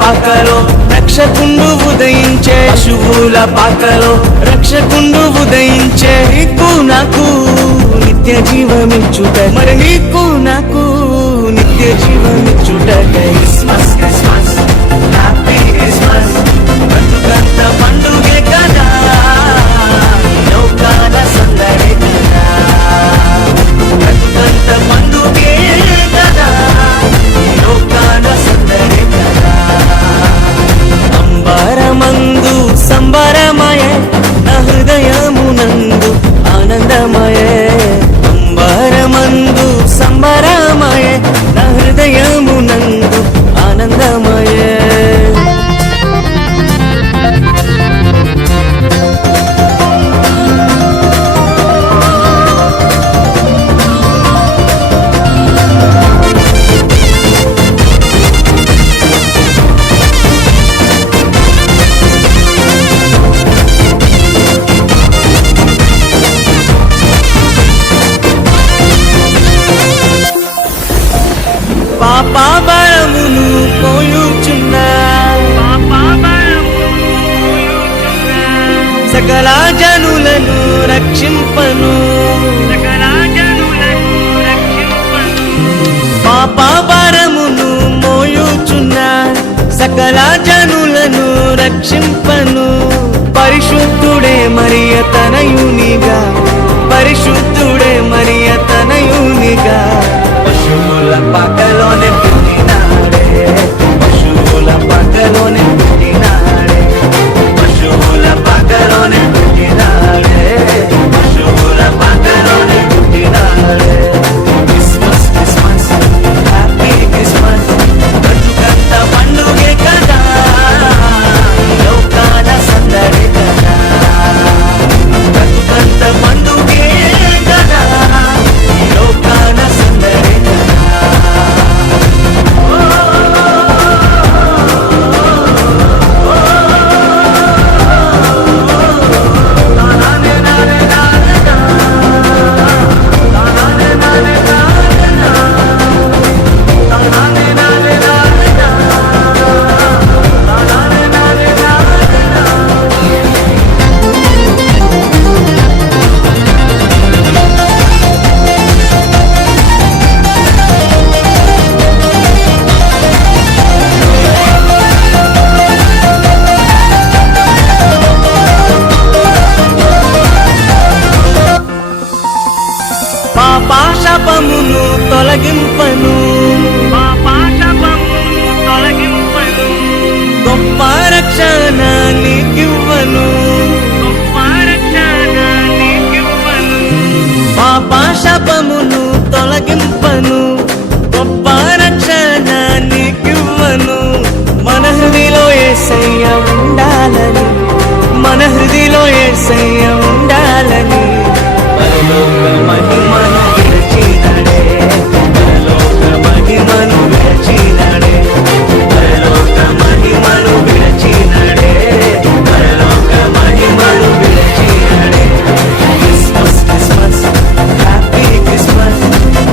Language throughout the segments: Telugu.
పాకలో రక్షకుండు ఉదయించే, పశువుల పాకలో రక్షకుండు ఉదయించే. నీకు నాకు నిత్య జీవమిచ్చుట, మరి నీకు నాకు నిత్య జీవమిచ్చుట. క్రిస్మస్ క్రిస్మస్ హ్యాపీ క్రిస్మస్, బ్రతుకంత పండుగే కదా, లోకాల సందడే కదా, బ్రతుకంత పండుగే కదా, లోకాల సందడే కదా. అంబరమందు సంబరమయే, నా హృదయమునందు ఆనందమయే. అంబరమందు సంబరమయే, నా హృదయమునందు ఆనందమయే. పాపభరమును పోయుచున్నా, సకల జనులను రక్షింపను, పాపభరమును మోయుచున్నా, సకల జనులను రక్షింపను. పరిశుద్ధుడే మరియ తనయునిగా, పరిశుద్ధుడే మరియ తనయునిగా. పశువుల పాకలోనే పుట్టినాడే, పశువుల పాకలోనే పుట్టినాడే, పశువుల పాకలోనే పుట్టినాడే, పశువుల పాకలోనే పుట్టినాడే. క్రిస్మస్ క్రిస్మస్ హ్యాపీ క్రిస్మస్, బ్రతుకంత పండుగే కదా, లోకాల సందడే కదా, బ్రతుకంత పండుగే కదా, లోకాల సందడే కదా. పాపమును తొలగింపను, గొప్ప రక్షణ నీకివ్వను, పాపమును తొలగింపను, గొప్ప రక్షణ నీకివ్వను. మన హృదిలో యేసయ్య ఉండాలని, మన హృదిలో యేసయ్య ఉండాలని. పరలోక మహిమను విరచినడే, పరలోక మహిమను విరచినడే, పరలోక మహిమను విరచినడే, పరలోక మహిమను విరచినడే. క్రిస్మస్ క్రిస్మస్ హ్యాపీ క్రిస్మస్,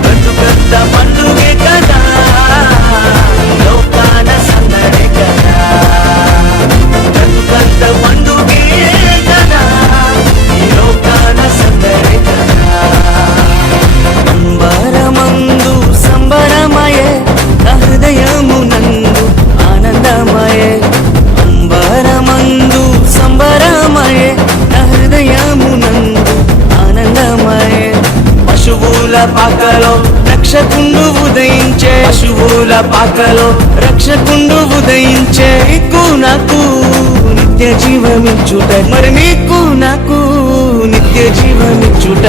బ్రతుకంత పండుగే కదా, లోకాల సందడే కదా, బ్రతుకంత పండుగే కదా, లోకాల సందడే కదా. అంబరమందు సంబరమయే, నా హృదయమునందు ఆనందమయే. అంబరమందు సంబరమయే, నా హృదయమునందు ఆనందమయే. పశువుల పాకలో రక్షకుండు ఉదయించే, పశువుల పాకలో రక్షకుండు ఉదయించే. నీకు నాకు నిత్య జీవమిచ్చుట, మరి నీకు నాకు నిత్య జీవమిచ్చుట.